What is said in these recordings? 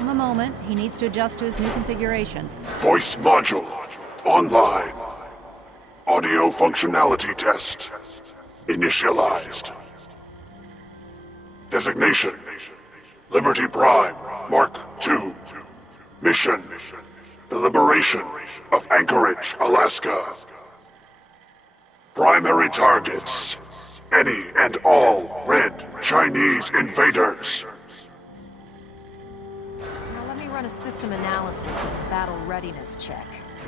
him a moment. He needs to adjust to his new configuration. Voice module. Online. Audio functionality test. Initialized. Designation. Liberty Prime, Mark II. Mission. The liberation of Anchorage, Alaska. Primary targets. Any and all red Chinese invaders. Now let me run a system analysis and a battle readiness check.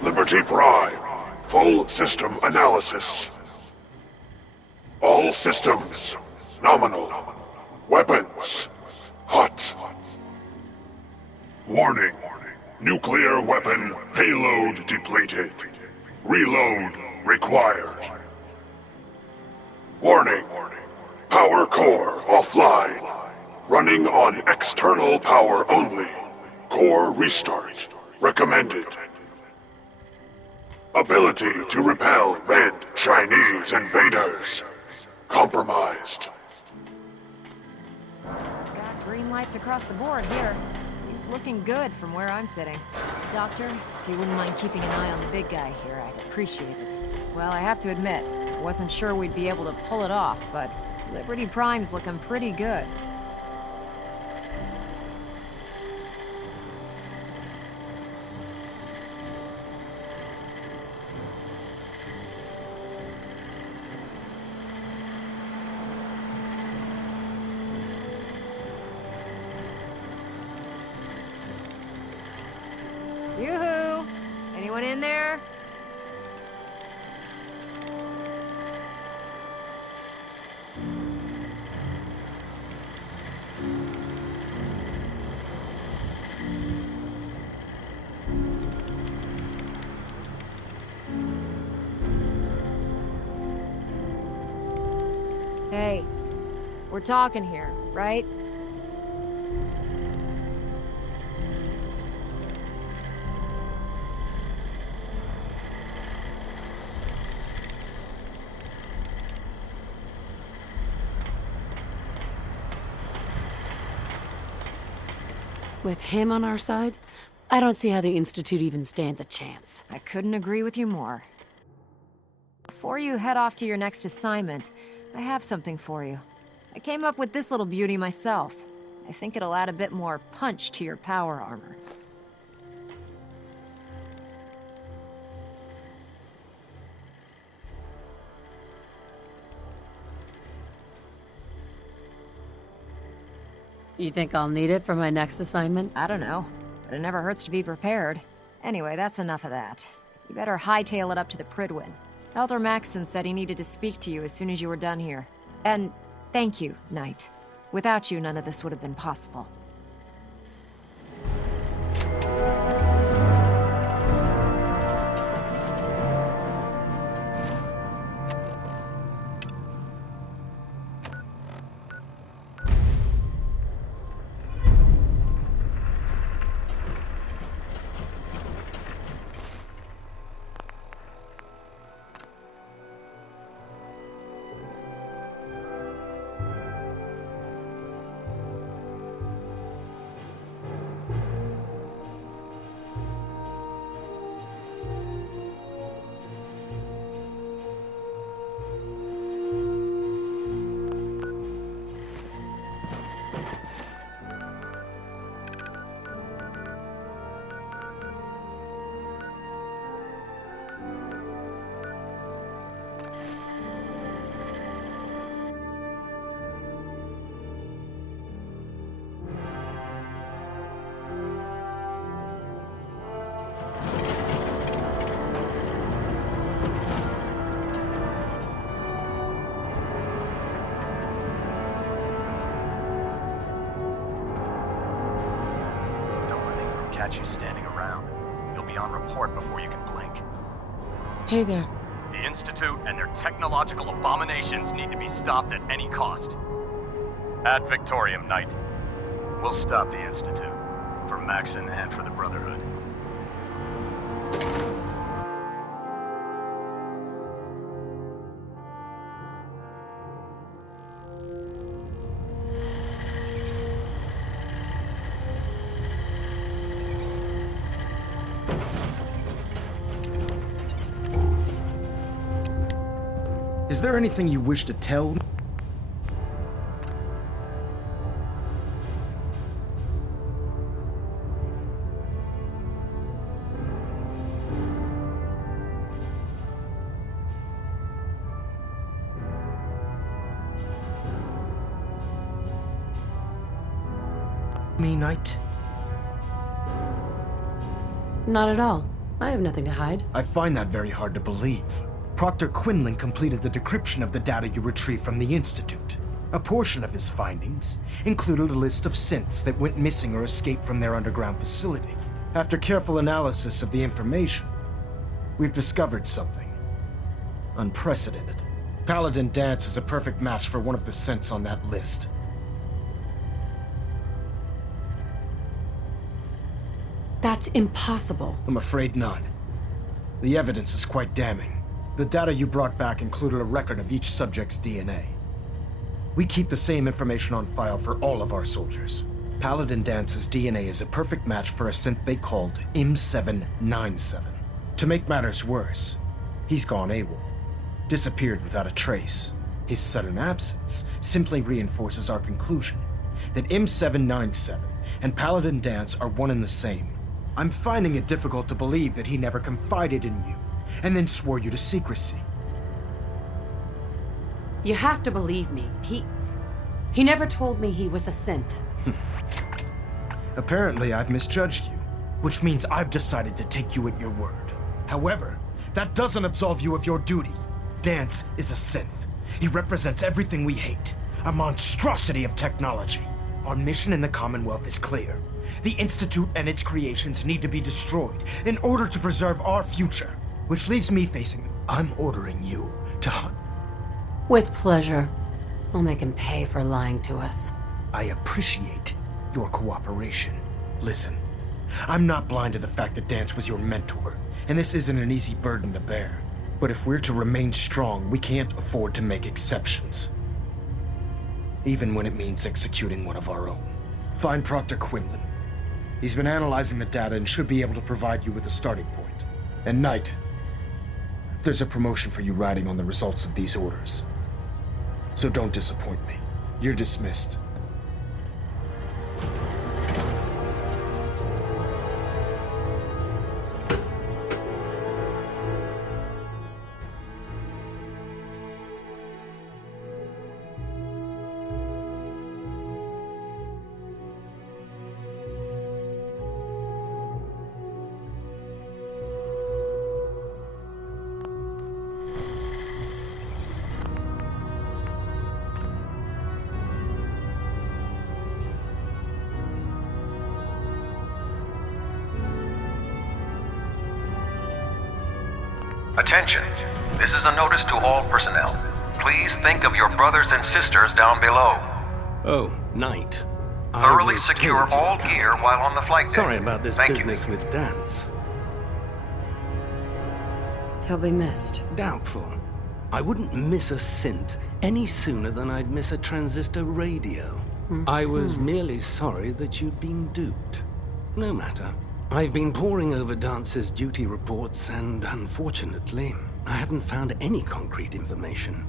Liberty Prime. Full system analysis. All systems. Nominal. Weapons. Hot. Warning. Nuclear weapon payload depleted. Reload required. Warning. Power core offline. Running on external power only. Core restart recommended. Ability to repel red Chinese invaders. Compromised. Got green lights across the board here. He's looking good from where I'm sitting. Doctor, if you wouldn't mind keeping an eye on the big guy here, I'd appreciate it. Well, I have to admit, I wasn't sure we'd be able to pull it off, but Liberty Prime's looking pretty good. Yoo-hoo! Anyone in there? Hey, we're talking here, right? With him on our side, I don't see how the Institute even stands a chance. I couldn't agree with you more. Before you head off to your next assignment, I have something for you. I came up with this little beauty myself. I think it'll add a bit more punch to your power armor. You think I'll need it for my next assignment? I don't know, but it never hurts to be prepared. Anyway, that's enough of that. You better hightail it up to the Prydwen. Elder Maxson said he needed to speak to you as soon as you were done here. And thank you, Knight. Without you, none of this would have been possible. Catch you standing around. You'll be on report before you can blink. Hey there. The Institute and their technological abominations need to be stopped at any cost. Ad Victorium, Knight. We'll stop the Institute. For Maxson and for the Brotherhood. there anything you wish to tell? Me, Knight? Not at all. I have nothing to hide. I find that very hard to believe. Proctor Quinlan completed the decryption of the data you retrieved from the Institute. A portion of his findings included a list of synths that went missing or escaped from their underground facility. After careful analysis of the information, we've discovered something unprecedented. Paladin Danse is a perfect match for one of the synths on that list. That's impossible. I'm afraid not. The evidence is quite damning. The data you brought back included a record of each subject's DNA. We keep the same information on file for all of our soldiers. Paladin Danse's DNA is a perfect match for a synth they called M797. To make matters worse, he's gone AWOL. Disappeared without a trace. His sudden absence simply reinforces our conclusion that M797 and Paladin Danse are one and the same. I'm finding it difficult to believe that he never confided in you, and then swore you to secrecy. You have to believe me. He never told me he was a synth. Apparently, I've misjudged you, which means I've decided to take you at your word. However, that doesn't absolve you of your duty. Danse is a synth. He represents everything we hate, a monstrosity of technology. Our mission in the Commonwealth is clear. The Institute and its creations need to be destroyed in order to preserve our future, which leaves me facing... I'm ordering you to hunt. With pleasure. I'll make him pay for lying to us. I appreciate your cooperation. Listen, I'm not blind to the fact that Danse was your mentor, and this isn't an easy burden to bear. But if we're to remain strong, we can't afford to make exceptions. Even when it means executing one of our own. Find Proctor Quinlan. He's been analyzing the data and should be able to provide you with a starting point. And Knight, there's a promotion for you riding on the results of these orders. So don't disappoint me. You're dismissed. Attention. This is a notice to all personnel. Please think of your brothers and sisters down below. Oh, Knight. Thoroughly secure all gear while on the flight deck. Sorry about this Thank business with Danse. He'll be missed. Doubtful. I wouldn't miss a synth any sooner than I'd miss a transistor radio. I was merely sorry that you'd been duped. No matter. I've been poring over Dance's duty reports, and unfortunately, I haven't found any concrete information.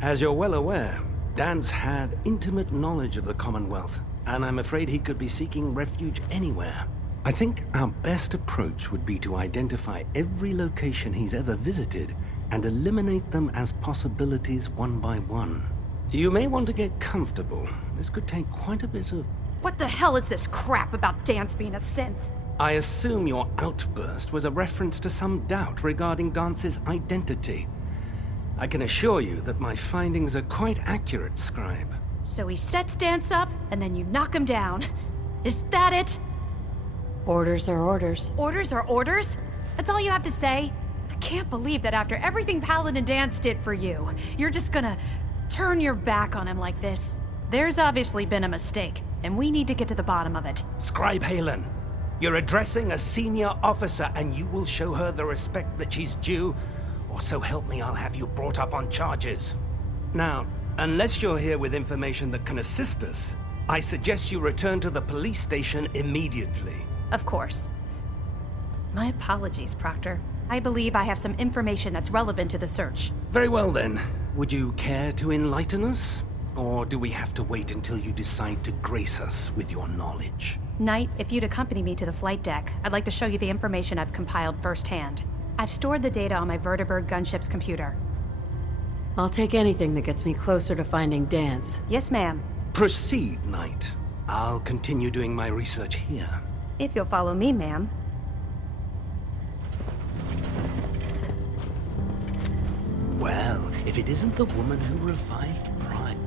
As you're well aware, Danse had intimate knowledge of the Commonwealth, and I'm afraid he could be seeking refuge anywhere. I think our best approach would be to identify every location he's ever visited and eliminate them as possibilities one by one. You may want to get comfortable. This could take quite a bit of... What the hell is this crap about Danse being a synth? I assume your outburst was a reference to some doubt regarding Dance's identity. I can assure you that my findings are quite accurate, Scribe. So he sets Danse up, and then you knock him down. Is that it? Orders are orders. Orders are orders? That's all you have to say? I can't believe that after everything Paladin Danse did for you, you're just gonna turn your back on him like this. There's obviously been a mistake, and we need to get to the bottom of it. Scribe Haylen, you're addressing a senior officer, and you will show her the respect that she's due, or so help me, I'll have you brought up on charges. Now, unless you're here with information that can assist us, I suggest you return to the police station immediately. Of course. My apologies, Proctor. I believe I have some information that's relevant to the search. Very well then. Would you care to enlighten us? Or do we have to wait until you decide to grace us with your knowledge? Knight, if you'd accompany me to the flight deck, I'd like to show you the information I've compiled firsthand. I've stored the data on my Vertibird gunship's computer. I'll take anything that gets me closer to finding Dance. Yes, ma'am. Proceed, Knight. I'll continue doing my research here. If you'll follow me, ma'am. Well, if it isn't the woman who revived Prime.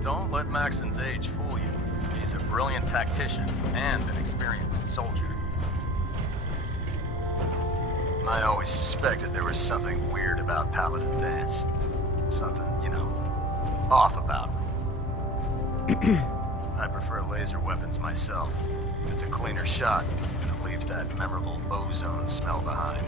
Don't let Maxon's age fool you. He's a brilliant tactician and an experienced soldier. I always suspected there was something weird about Paladin Dance. Something, you know, off about him. I prefer laser weapons myself. It's a cleaner shot, and it leaves that memorable ozone smell behind.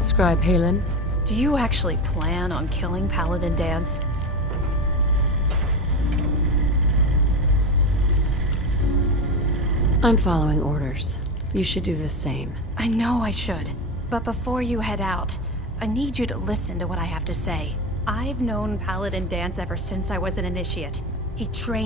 Scribe Halen? Do you actually plan on killing Paladin Dance? I'm following orders. You should do the same. I know I should. But before you head out, I need you to listen to what I have to say. I've known Paladin Dance ever since I was an initiate. He trained